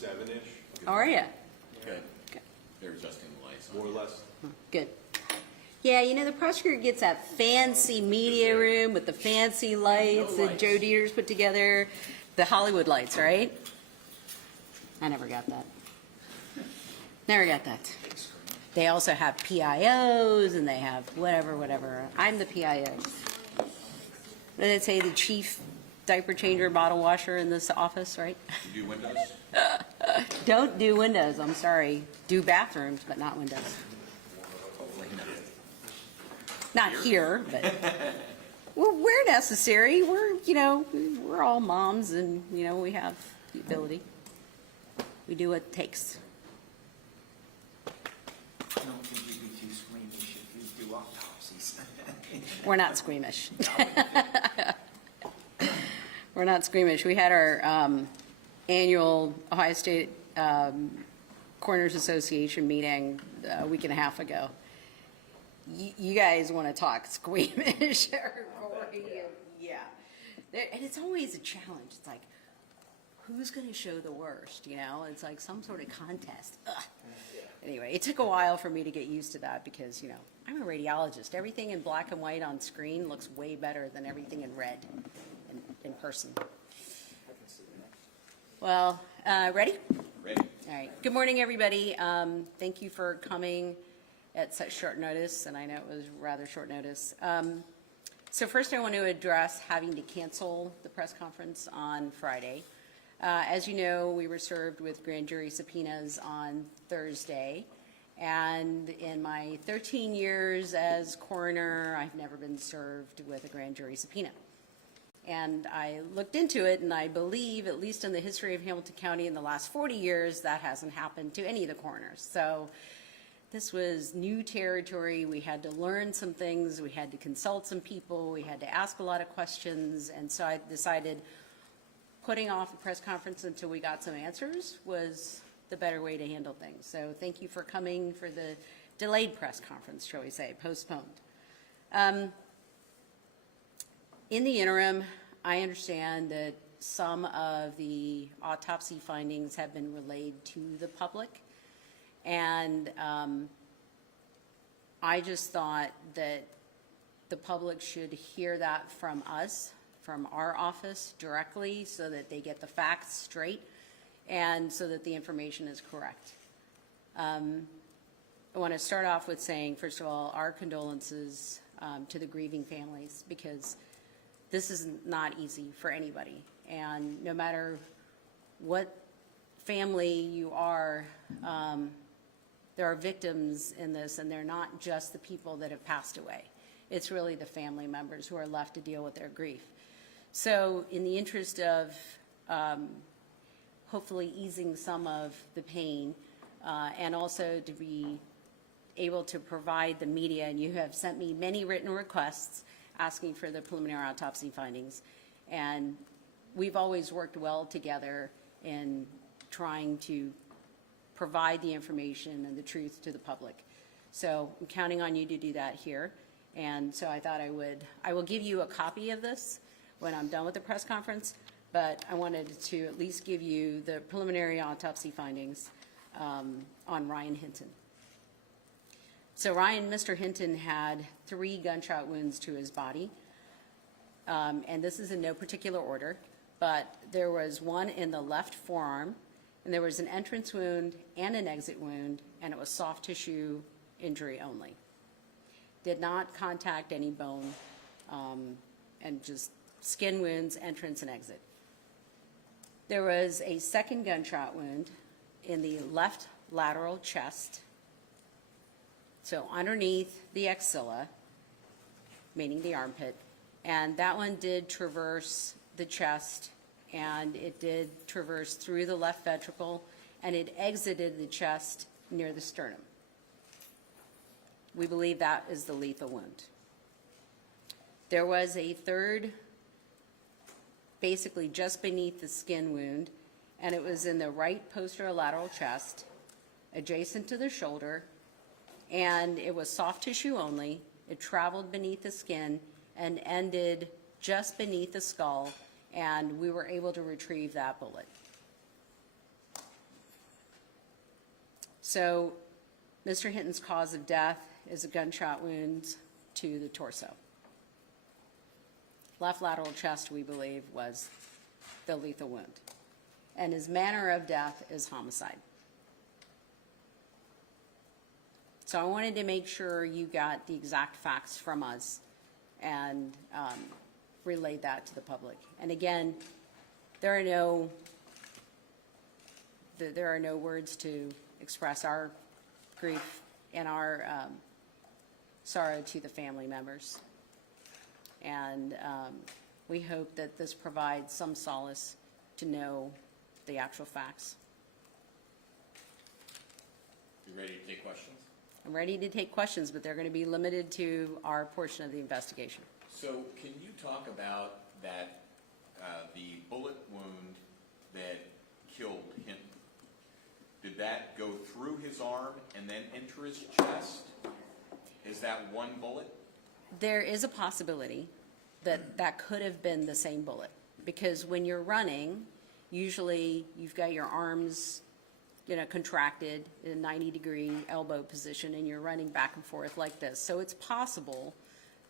7-ish. How are you? Good. Good. They're adjusting the lights. More or less. Good. Yeah, you know, the prosecutor gets that fancy media room with the fancy lights that Joe Dieter's put together, the Hollywood lights, right? I never got that. Never got that. They also have PIOs and they have whatever. I'm the PIO. What did it say? The chief diaper changer, bottle washer in this office, right? You do windows? Don't do windows, I'm sorry. Do bathrooms, but not windows. Hopefully not. Not here, but well, we're necessary. We're all moms, and we have the ability. We do what it takes. I don't think you'd be too squeamish if you do autopsies. We're not squeamish. We're not squeamish. We had our annual Ohio State Coroners Association meeting a week and a half ago. You guys want to talk squeamish or gory? Yeah. And it's always a challenge. It's like, who's going to show the worst? It's like some sort of contest. Ugh. Anyway, it took a while for me to get used to that because, I'm a radiologist. Everything in black and white on screen looks way better than everything in red in person. Well, ready? Ready. All right. Good morning, everybody. Thank you for coming at such short notice, and I know it was rather short notice. So first I want to address having to cancel the press conference on Friday. As you know, we were served with grand jury subpoenas on Thursday, and in my 13 years as coroner, I've never been served with a grand jury subpoena. And I looked into it, and I believe, at least in the history of Hamilton County in the last 40 years, that hasn't happened to any of the coroners. So this was new territory. We had to learn some things. We had to consult some people. We had to ask a lot of questions. And so I decided putting off a press conference until we got some answers was the better way to handle things. So thank you for coming for the delayed press conference, shall we say, postponed. In the interim, I understand that some of the autopsy findings have been relayed to the public. And I just thought that the public should hear that from us, from our office directly, so that they get the facts straight and so that the information is correct. I want to start off with saying, first of all, our condolences to the grieving families, because this is not easy for anybody. And no matter what family you are, there are victims in this, and they're not just the people that have passed away. It's really the family members who are left to deal with their grief. So in the interest of hopefully easing some of the pain, and also to be able to provide the media, and you have sent me many written requests asking for the preliminary autopsy findings, and we've always worked well together in trying to provide the information and the truth to the public. So I'm counting on you to do that here. And so I thought I will give you a copy of this when I'm done with the press conference, but I wanted to at least give you the preliminary autopsy findings on Ryan Hinton. So Mr. Hinton had 3 gunshot wounds to his body, and this is in no particular order, but there was one in the left forearm, and there was an entrance wound and an exit wound, and it was soft tissue injury only. Did not contact any bone, and just skin wounds, entrance and exit. There was a second gunshot wound in the left lateral chest, so underneath the axilla, meaning the armpit, and that one did traverse the chest, and it did traverse through the left ventricle, and it exited the chest near the sternum. We believe that is the lethal wound. There was a third, basically just beneath the skin wound, and it was in the right posterolateral chest, adjacent to the shoulder, and it was soft tissue only. It traveled beneath the skin and ended just beneath the skull, and we were able to retrieve that bullet. So Mr. Hinton's cause of death is a gunshot wound to the torso. Left lateral chest, we believe, was the lethal wound. And his manner of death is homicide. So I wanted to make sure you got the exact facts from us and relayed that to the public. And again, there are no words to express our grief and our sorrow to the family members. And we hope that this provides some solace to know the actual facts. You ready to take questions? I'm ready to take questions, but they're going to be limited to our portion of the investigation. So can you talk about that, the bullet wound that killed Hinton? Did that go through his arm and then enter his chest? Is that one bullet? There is a possibility that that could have been the same bullet, because when you're running, usually you've got your arms, contracted in a 90-degree elbow position, and you're running back and forth like this. So it's possible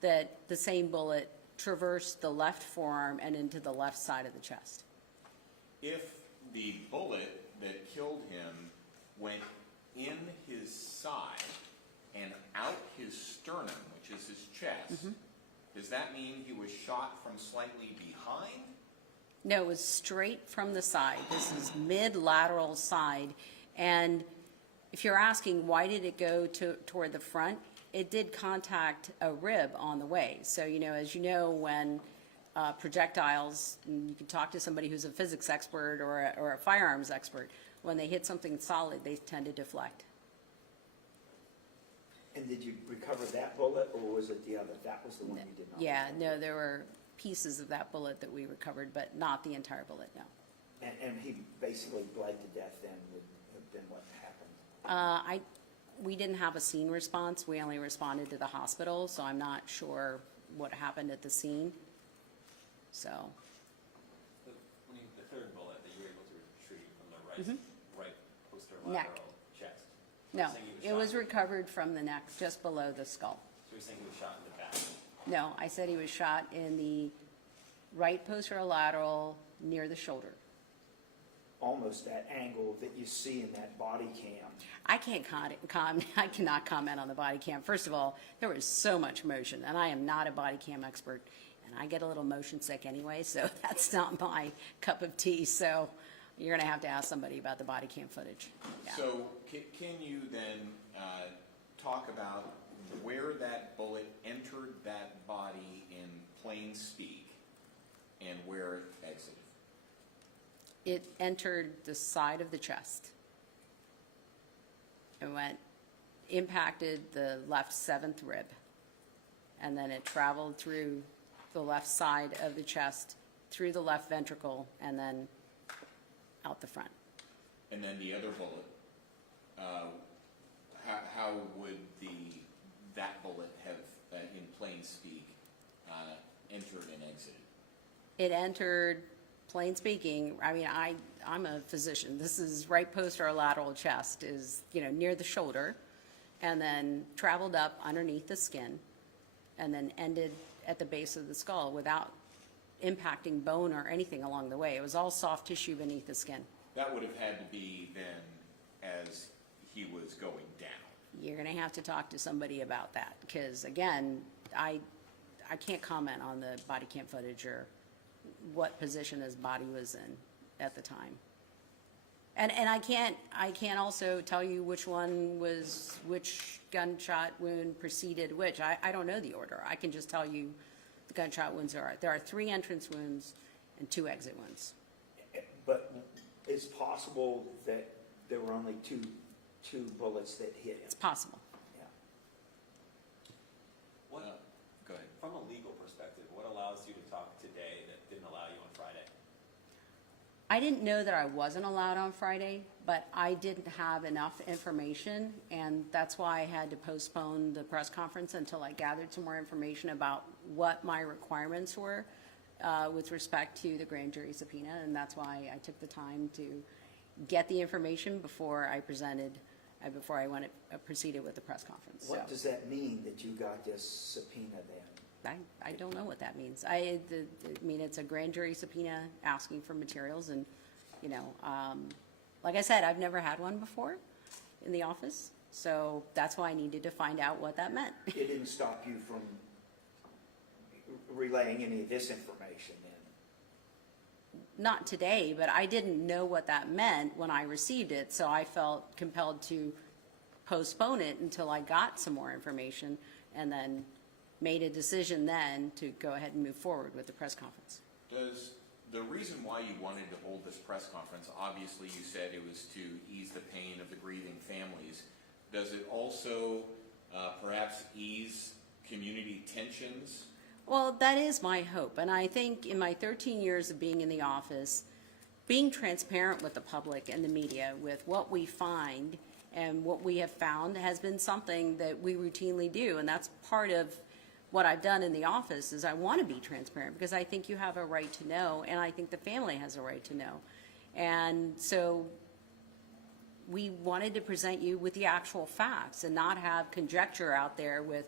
that the same bullet traversed the left forearm and into the left side of the chest. If the bullet that killed him went in his side and out his sternum, which is his chest, does that mean he was shot from slightly behind? No, it was straight from the side. This is mid-lateral side. And if you're asking why did it go toward the front, it did contact a rib on the way. So, as you know, when projectiles, and you can talk to somebody who's a physics expert or a firearms expert, when they hit something solid, they tend to deflect. And did you recover that bullet, or was it the other? That was the one you did not Yeah, recover. no, there were pieces of that bullet that we recovered, but not the entire bullet, no. And he basically bled to death then, would have been what happened. We didn't have a scene response. We only responded to the hospital, so I'm not sure what happened at the scene. So, The third bullet that you were able to retrieve from the right posterolateral Neck. chest. no, You're saying he it was shot- recovered from the neck, just below the skull. So you're saying he was shot in the back? No, I said he was shot in the right posterolateral near the shoulder. Almost that angle that you see in that body cam. I cannot comment on the body cam. First of all, there was so much motion, and I am not a body cam expert, and I get a little motion sick anyway, so that's not my cup of tea. So you're going to have to ask somebody about the body cam footage. Yeah. So can you then talk about where that bullet entered that body in plain speak and where it exited? It entered the side of the chest. It impacted the left 7th rib, and then it traveled through the left side of the chest, through the left ventricle, and then out the front. And then the other bullet, how would that bullet have, in plain speak, entered and exited? It entered, plain speaking, I'm a physician. This is right posterolateral chest is, near the shoulder, and then traveled up underneath the skin, and then ended at the base of the skull without impacting bone or anything along the way. It was all soft tissue beneath the skin. That would have had to be then as he was going down. You're going to have to talk to somebody about that, because again, I can't comment on the body cam footage or what position his body was in at the time. And I can't also tell you which gunshot wound preceded which. I don't know the order. I can just tell you the gunshot wounds there are 3 entrance wounds and 2 exit wounds. But it's possible that there were only two bullets that hit him. It's possible. Yeah. What, Go ahead. from a legal perspective, what allows you to talk today that didn't allow you on Friday? I didn't know that I wasn't allowed on Friday, but I didn't have enough information, and that's why I had to postpone the press conference until I gathered some more information about what my requirements were with respect to the grand jury subpoena, and that's why I took the time to get the information before I presented before I went, proceeded with the press conference. What So does that mean, that you got this subpoena then? I don't know what that means. I mean, it's a grand jury subpoena asking for materials and, you know, like I said, I've never had one before in the office. So that's why I needed to find out what that meant. It didn't stop you from relaying any of this information then? Not today, but I didn't know what that meant when I received it, so I felt compelled to postpone it until I got some more information, and then made a decision then to go ahead and move forward with the press conference. Does the reason why you wanted to hold this press conference, obviously you said it was to ease the pain of the grieving families. Does it also perhaps ease community tensions? Well, that is my hope, and I think in my 13 years of being in the office, being transparent with the public and the media with what we find and what we have found has been something that we routinely do, and that's part of what I've done in the office. Is I want to be transparent because I think you have a right to know, and I think the family has a right to know. And so we wanted to present you with the actual facts and not have conjecture out there with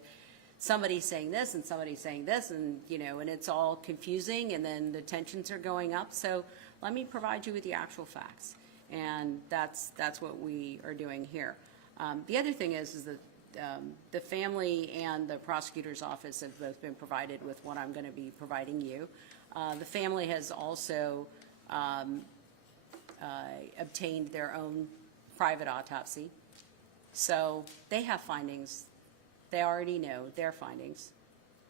somebody saying this and somebody saying this, and, you know, and it's all confusing, and then the tensions are going up. So let me provide you with the actual facts. And that's what we are doing here. The other thing is that the family and the prosecutor's office have both been provided with what I'm going to be providing you. The family has also obtained their own private autopsy. So they have findings. They already know their findings.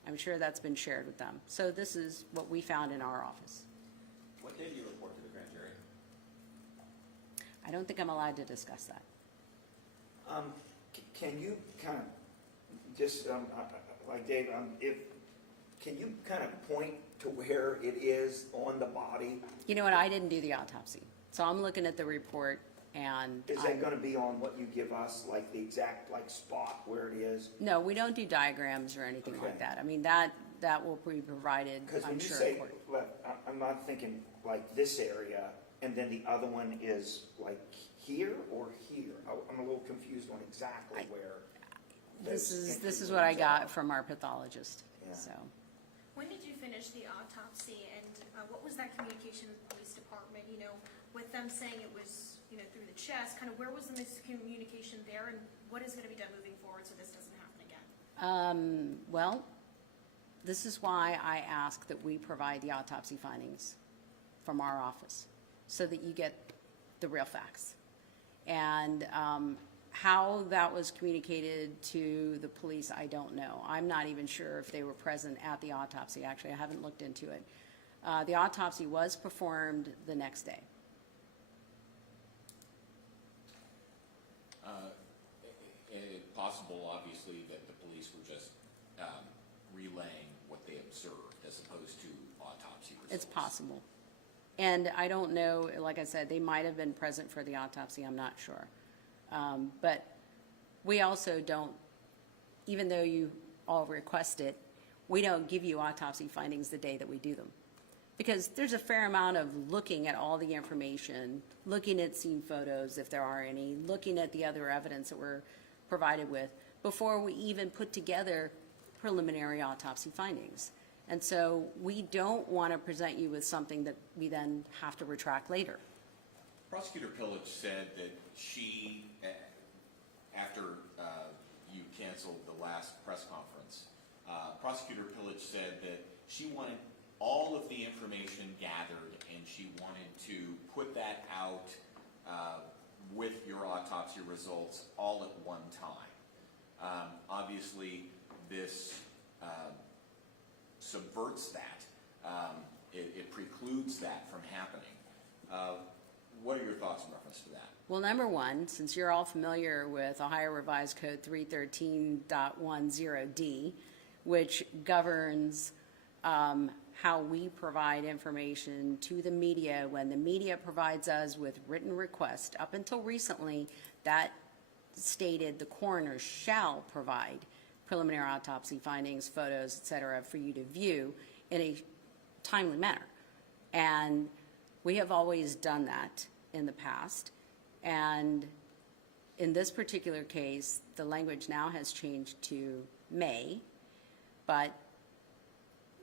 I'm sure that's been shared with them. So this is what we found in our office. What day do you report to the grand jury? I don't think I'm allowed to discuss that. Can you kind of, just like Dave, can you kind of point to where it is on the body? You know what, I didn't do the autopsy. So I'm looking at the report, and Is that going to be on what you give us, like the exact spot where it is? no, we don't do diagrams or anything Okay. like that. I mean, that will be provided, Because when I'm you sure. say, in court. I'm not thinking like this area, and then the other one is like here or here? I'm a little confused on exactly where. This those is what I entry got wounds from our pathologist, Yeah. so. When did you finish the autopsy, and what was that communication with the police department, you know, with them saying it was, you know, through the chest, kind of where was the miscommunication there, and what is going to be done moving forward so this doesn't happen again? Well, this is why I ask that we provide the autopsy findings from our office, so that you get the real facts. And how that was communicated to the police, I don't know. I'm not even sure if they were present at the autopsy. Actually, I haven't looked into it. The autopsy was performed the next day. Possible, obviously, that the police were just relaying what they observed as opposed to autopsy results. It's possible. And I don't know, like I said, they might have been present for the autopsy, I'm not sure. But we also don't, even though you all request it, we don't give you autopsy findings the day that we do them. Because there's a fair amount of looking at all the information, looking at scene photos if there are any, looking at the other evidence that we're provided with, before we even put together preliminary autopsy findings. And so we don't want to present you with something that we then have to retract later. Prosecutor Pillage said that she, after you canceled the last press conference, Prosecutor Pillage said that she wanted all of the information gathered and she wanted to put that out with your autopsy results all at one time. Obviously, this subverts that. It precludes that from happening. What are your thoughts in reference to that? Well, number one, since you're all familiar with Ohio Revised Code 313.10D, which governs how we provide information to the media when the media provides us with written requests. Up until recently, that stated the coroner shall provide preliminary autopsy findings, photos, et cetera, for you to view in a timely manner. And we have always done that in the past. And in this particular case, the language now has changed to may, but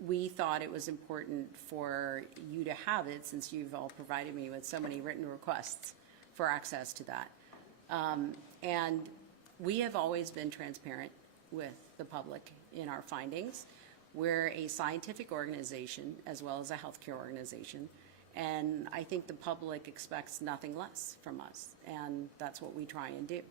we thought it was important for you to have it since you've all provided me with so many written requests for access to that. And we have always been transparent with the public in our findings. We're a scientific organization as well as a healthcare organization. And I think the public expects nothing less from us. And that's what we try and do.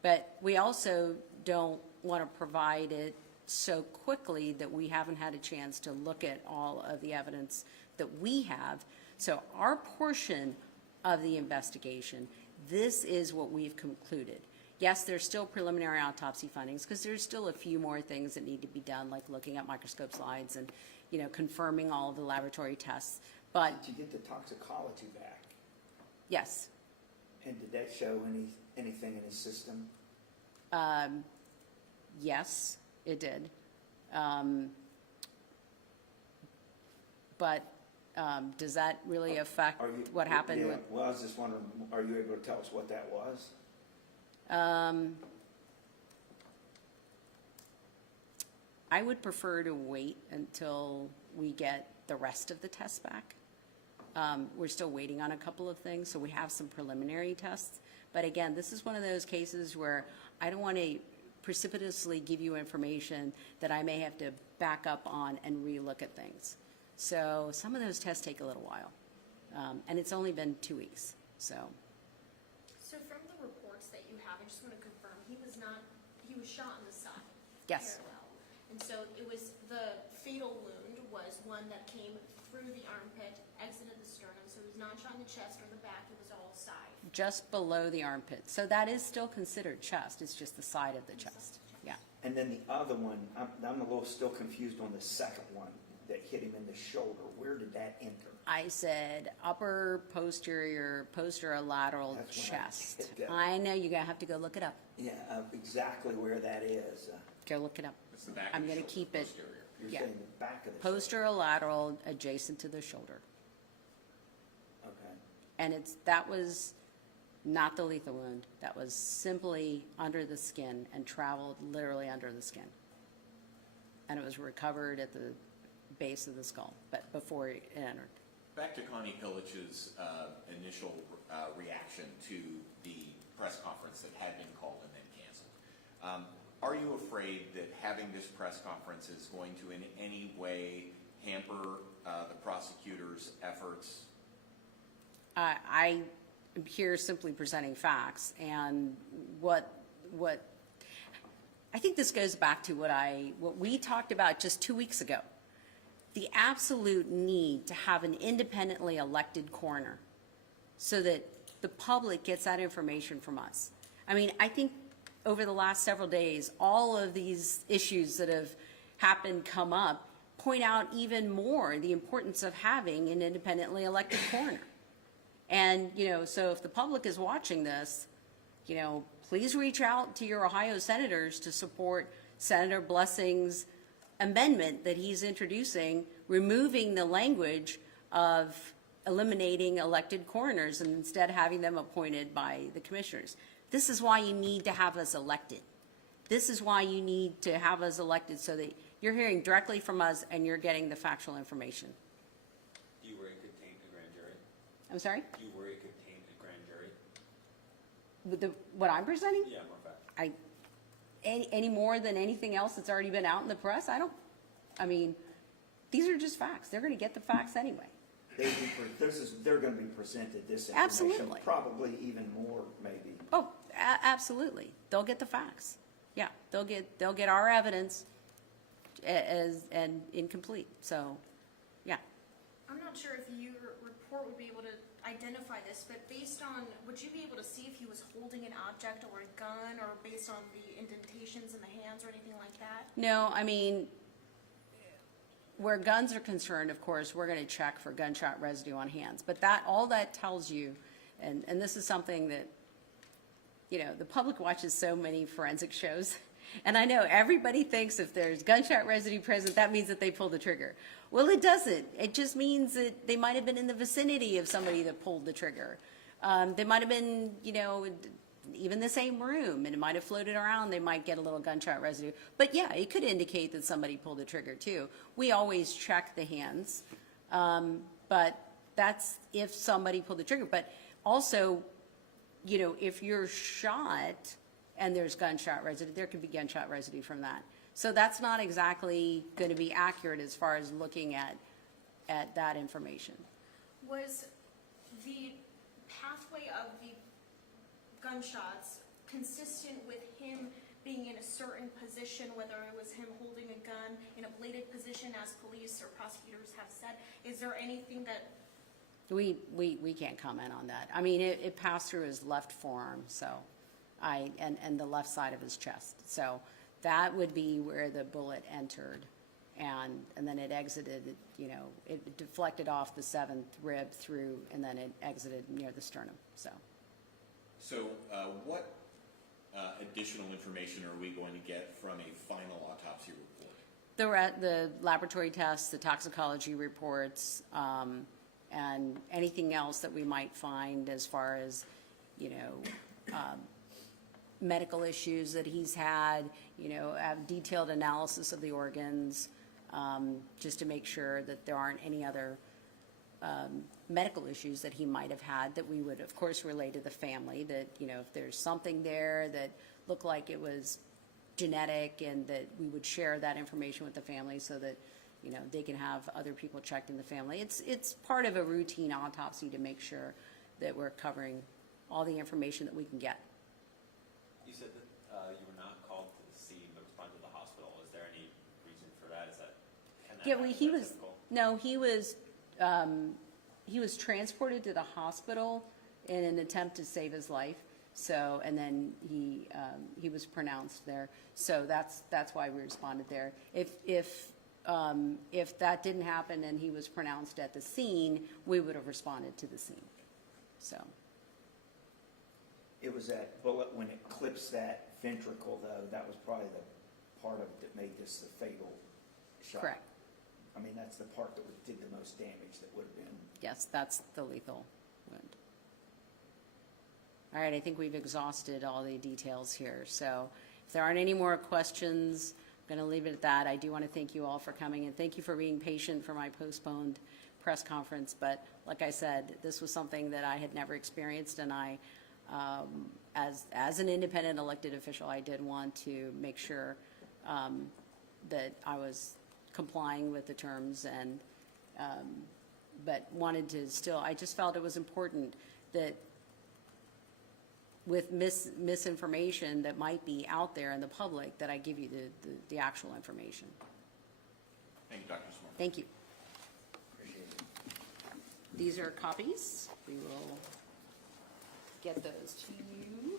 But we also don't want to provide it so quickly that we haven't had a chance to look at all of the evidence that we have. So our portion of the investigation, this is what we've concluded. Yes, there's still preliminary autopsy findings because there's still a few more things that need to be done, like looking at microscope slides and, confirming all of the laboratory tests. But Did you get the toxicology back? yes, And did that show anything in his system? yes, it did. But does that really affect Are you- what happened yeah, with? well, I was just wondering, are you able to tell us what that was? I would prefer to wait until we get the rest of the tests back. We're still waiting on a couple of things, so we have some preliminary tests. But again, this is one of those cases where I don't want to precipitously give you information that I may have to back up on and relook at things. So some of those tests take a little while. And it's only been 2 weeks, so. So from the reports that you have, I just want to confirm, he was shot in the side. Yes. Parallel. And so it was, the fatal wound was one that came through the armpit, exited the sternum, so it was not shot in the chest or the back, it was all side. Just below the armpit. So that is still considered chest, it's just the side of the chest, yeah. And then the other one, I'm a little still confused on the second one that hit him in the shoulder. Where did that enter? I said upper posterior lateral That's when I chest. hit that. I know, you're gonna have to go look it up. Yeah, exactly where that is. Go look it up. It's the back of I'm the gonna shoulder, keep it posterior. You're Yeah. saying the back of the shoulder. posterolateral adjacent to the shoulder. Okay. And that was not the lethal wound. That was simply under the skin and traveled literally under the skin. And it was recovered at the base of the skull, but before it entered. Back to Connie Pilich's initial reaction to the press conference that had been called and then canceled. Are you afraid that having this press conference is going to in any way hamper the prosecutor's efforts? I am here simply presenting facts, and what I think this goes back to what we talked about just 2 weeks ago. The absolute need to have an independently elected coroner so that the public gets that information from us. I mean, I think over the last several days, all of these issues that have happened come up point out even more the importance of having an independently elected coroner. And, so if the public is watching this, please reach out to your Ohio senators to support Senator Blessing's amendment that he's introducing, removing the language of eliminating elected coroners and instead having them appointed by the commissioners. This is why you need to have us elected. This is why you need to have us elected so that you're hearing directly from us and you're getting the factual information. Do you worry it could taint a grand jury? I'm sorry? Do you worry it could taint a grand jury? With what I'm presenting? Yeah, more fact. Any more than anything else that's already been out in the press? These are just facts. They're going to get the facts anyway. They're going to be presented this information. Absolutely. Probably even more, maybe. Oh, absolutely. They'll get the facts. Yeah, they'll get our evidence and incomplete. So, yeah. I'm not sure if your report would be able to identify this, but based on, would you be able to see if he was holding an object or a gun, or based on the indentations in the hands or anything like that? No, where guns are concerned, of course, we're going to check for gunshot residue on hands. But all that tells you, and this is something that, the public watches so many forensic shows. And I know everybody thinks if there's gunshot residue present, that means that they pulled the trigger. Well, it doesn't. It just means that they might have been in the vicinity of somebody that pulled the trigger. They might have been, even the same room, and it might have floated around, they might get a little gunshot residue. But yeah, it could indicate that somebody pulled the trigger too. We always check the hands, but that's if somebody pulled the trigger. But also, you know, if you're shot and there's gunshot residue, there could be gunshot residue from that. So that's not exactly going to be accurate as far as looking at that information. Was the pathway of the gunshots consistent with him being in a certain position, whether it was him holding a gun in a bladed position, as police or prosecutors have said? Is there anything that... We can't comment on that. I mean, it passed through his left forearm, so and the left side of his chest. So that would be where the bullet entered, and then it exited, you know, it deflected off the 7th rib through, and then it exited near the sternum. So what additional information are we going to get from a final autopsy report? The laboratory tests, the toxicology reports, and anything else that we might find as far as, you know, medical issues that he's had, you know, have detailed analysis of the organs, just to make sure that there aren't any other medical issues that he might have had that we would, of course, relay to the family, that, you know, if there's something there that looked like it was genetic, and that we would share that information with the family so that, you know, they can have other people checked in the family. It's part of a routine autopsy to make sure that we're covering all the information that we can get. You said that you were not called to the scene but responded to the hospital. Is there any reason for that? Is that, can that Yeah, happen? well, Is that typical? he was transported to the hospital in an attempt to save his life. So, and then he was pronounced there. So that's why we responded there. If that didn't happen and he was pronounced at the scene, we would have responded to the scene. So. It was that bullet, when it clips that ventricle, though, that was probably the part of it that made this the fatal shot. Correct. I mean, that's the part that did the most damage, that would have been. Yes, that's the lethal wound. All right, I think we've exhausted all the details here. So if there aren't any more questions, I'm going to leave it at that. I do want to thank you all for coming, and thank you for being patient for my postponed press conference. But like I said, this was something that I had never experienced, and I, as an independent elected official, I did want to make sure that I was complying with the terms, and but wanted to still, I just felt it was important that with misinformation that might be out there in the public, that I give you the actual information. Thank you, Dr. Smart. Thank you. Appreciate it. These are copies. We will get those to you.